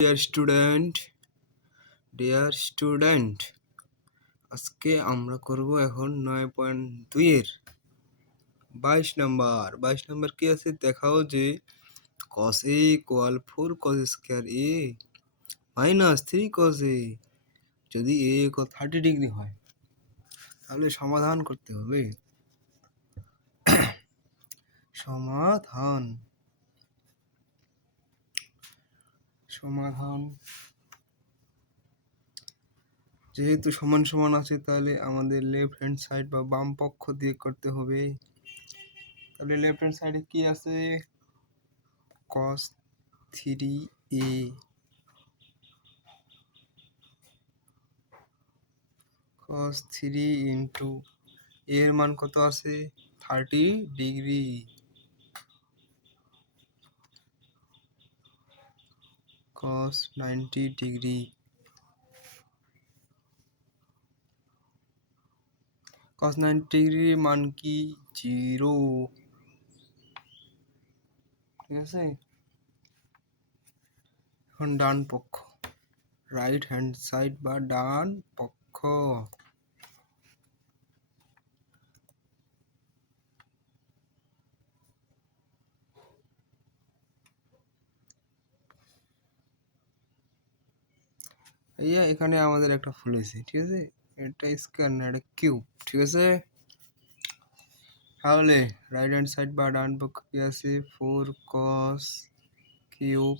Dear student আজকে আমরা করব এখন 9.2 এর 22 নাম্বার কি আছে দেখাও যে cos a equal 4 cos square a minus 3 cos a যদি a equal 30 ডিগ্রি হয় তাহলে সমাধান করতে হবে। সমাধান যেহেতু সমান সমান আছে তাহলে আমাদের লেফট হ্যান্ড সাইড বা বাম পক্ষ দিয়ে করতে হবে। তাহলে লেফট হ্যান্ড সাইডে কি আছে cos 3a cos 3 ইন্টু এর মান কত আছে 30 ডিগ্রি cos 90 ডিগ্রি cos 90 ডিগ্রির মান কি 0। ঠিক আছে, এখন ডান পক্ষ রাইট হ্যান্ড সাইড বা ডান পক্ষ এখানে আমাদের একটা ফুল আছে, ঠিক আছে, এটা স্কয়ার না এটা কিউব। ঠিক আছে, তাহলে রাইট হ্যান্ড সাইড বা ডান পক্ষ কি আছে 4 cos cube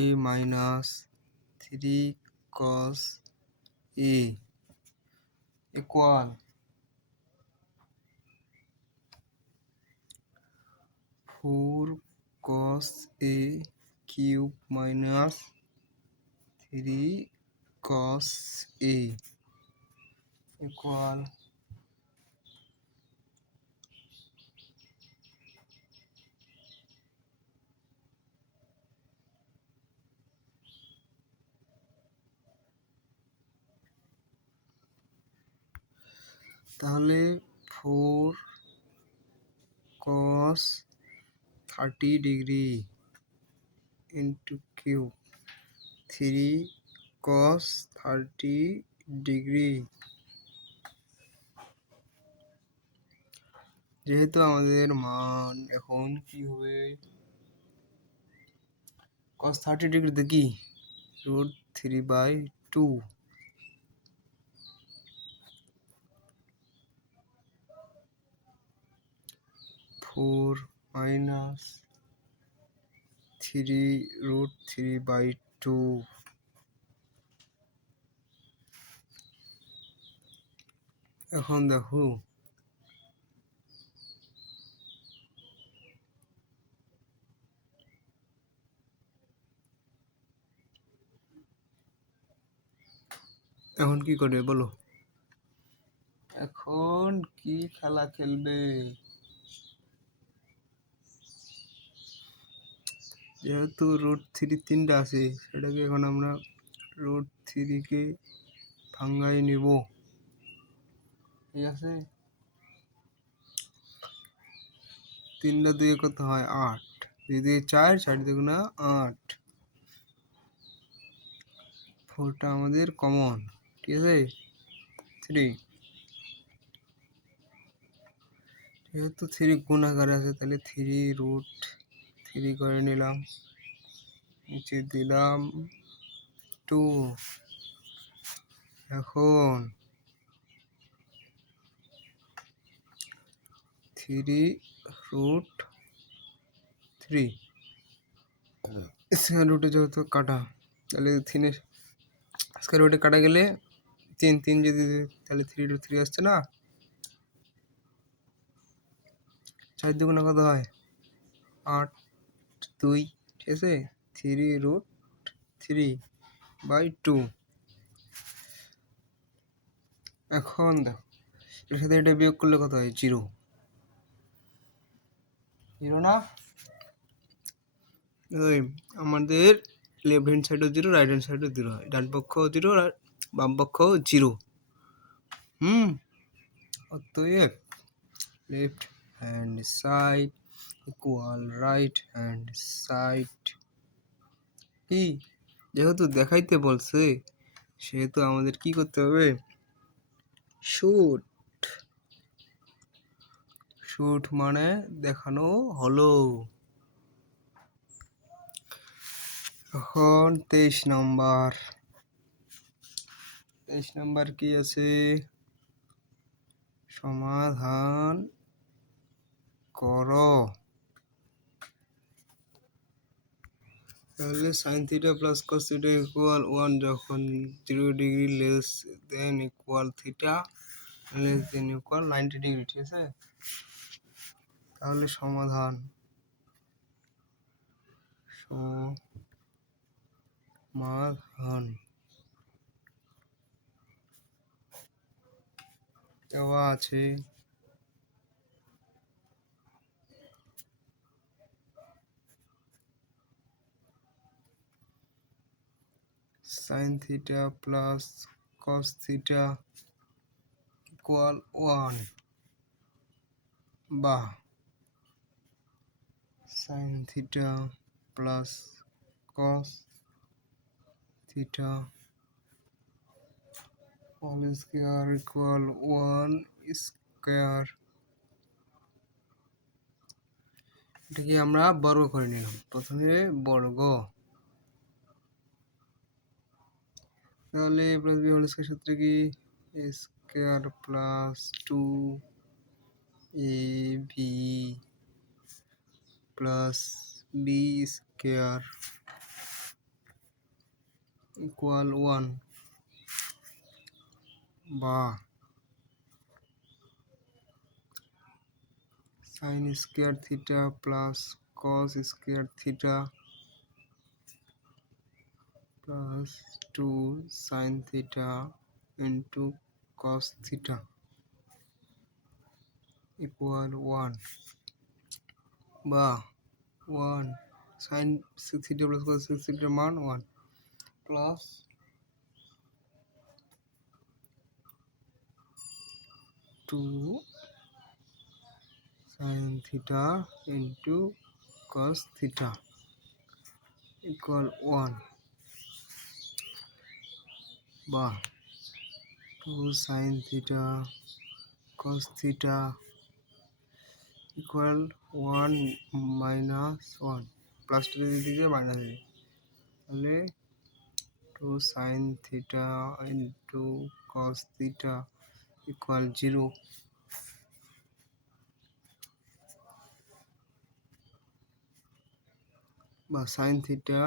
a minus 3 cos a equal 4 cos a cube minus 3 cos a equal তাহলে 4 cos 30 degree into cube 3 cos 30 degree. যেহেতু আমাদের মান এখন কি হবে cos 30 ডিগ্রি দেখি √3/2 4 minus 3 √3/2 এখন দেখো এখন কি করবে বলো, এখন কি খেলা খেলবে? যেহেতু √3 তিনটা আছে সেটাকে এখন আমরা √3 কে ভাঙাই নিব। ঠিক আছে, 3 টা 2 কত হয় 8, 2 দিয়ে 4, 4 দুগুণা 8, 4টা আমাদের কমন। ঠিক আছে, 3 যেহেতু 3 গুণ আকারে আছে তাহলে 3√3 করে নিলাম, নিচে দিলাম 2। এখন 3√3 স্কয়ার রুটে যেহেতু কাটা তাহলে 3 স্কয়ার রুটে কাটা গেলে 3 যদি তাহলে 3√3 আসছে না, 4 দুগুণা কত হয় 8, 2। ঠিক আছে, 3√3/2। এখন দেখো এর সাথে এটা বিয়োগ করলে কত হয় 0 না। ওই আমাদের লেফট হ্যান্ড সাইডও 0 রাইট হ্যান্ড সাইডও 0 হয়, ডান পক্ষ 0 আর বাম পক্ষ 0। অতএব left hand side equal right hand side কি, যেহেতু দেখাইতে বলছে সেহেতু আমাদের কি করতে হবে, শুট। শুট মানে দেখানো হলো। এখন 23 নম্বর। 23 নম্বর কি আছে, সমাধান করো। তাহলে sine theta plus cos theta equal 1 যখন 0 degree less than equal theta less than equal 90 degree, ঠিক আছে। তাহলে সমাধান দেওয়া আছে। Sine theta plus cos theta equal 1 বা sine theta plus cos theta whole square equal 1 square. এটাকে আমরা বর্গ করে নিলাম। প্রথমে বর্গ, তাহলে প্লাস বি হোল স্কয়ার সূত্রে কি, a square plus 2ab plus b square equal 1 বা sine square theta plus cos square theta plus 2 sine theta into cos theta equal 1 বা 1 সাইন থিটা প্লাস কস থিটার মান 1 plus 2 sine theta into cos theta equal 1 বা 2 sine theta cos theta equal 1 minus 1, প্লাসটা দিকে minus দিকে, তাহলে 2 sine theta into cos theta equal 0 বা sine theta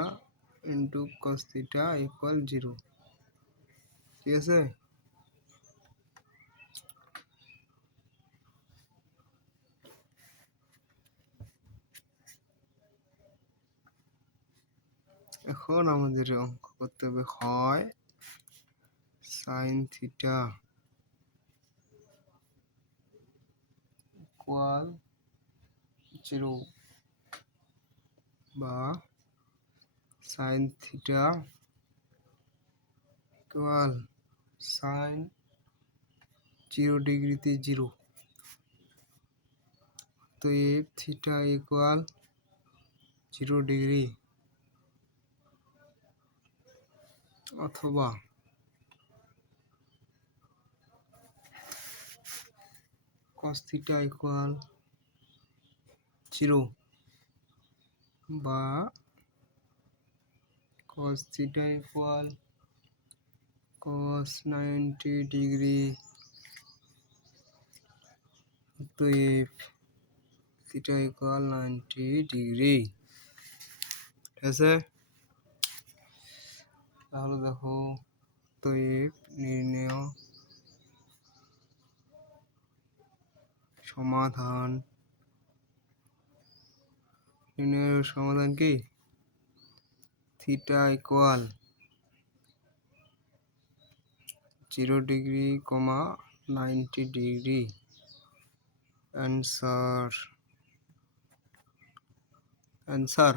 into cos theta equal 0, ঠিক আছে। এখন আমাদের অঙ্ক করতে হবে, হয় সাইন থিটা ইকুয়াল 0 বা সাইন থিটা ইকুয়াল সাইন 0 ডিগ্রিতে 0, তো এফ থিটা ইকুয়াল 0 ডিগ্রি অথবা cos থিটা ইকুয়াল 0 বা cos theta equal cos 90 degree, তো এফ থিটা ইকুয়াল 90 ডিগ্রি, ঠিক আছে। তাহলে দেখো, তো এফ নির্ণয় সমাধান, নির্ণয়ের সমাধান কি, theta equal 0 degree, 90 degree. Answer